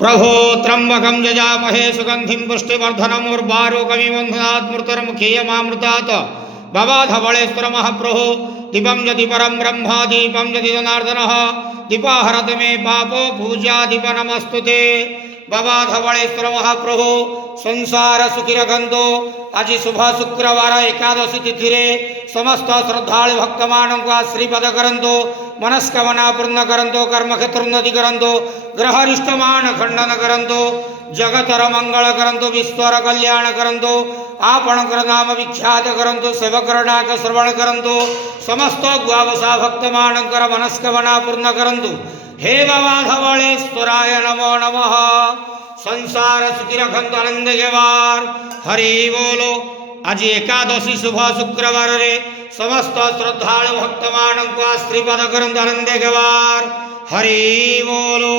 प्रभो त्र्यंबकं यजामहे सुगंधिं पुष्टिवर्धनम् उर्वारुकमिव बन्धनात् मृत्युर्मुखीयमामृतात् भवाधवळेश्वर महाप्रभो दीपं यदि परं ब्रह्म दीपं यदि जनार्दनः दीपाहरत मे पापो पूजा दीप नमस्तुते बाबाधवळेश्वर महाप्रभु संसार सुखी रखंतु आज शुभ शुक्रवार एकादशी तिथि रे समस्त श्रद्धालु भक्त मानक आशीर्वाद करंतु मनस्कामना पूर्ण करंतु कर्म क्षेत्र उन्नति करंतु ग्रहरिष्टमान खंडन करंतु जगतर मंगल करंतु विश्वर कल्याण करंतु आपणकर नाम विख्यात करंतु सेवकर डाक श्रवण करंतु समस्त द्वादशा भक्त मानकर मनस्कामना पूर्ण करंतु हे बाबाधवळेश्वराय नमो नमः संसार सुखी रखंतु आनंद गेवार हरि बोलो। आज एकादशी शुभ शुक्रवार रे समस्त श्रद्धालु भक्त मानक आशीर्वाद करंतु आनंद गेवार हरि बोलो।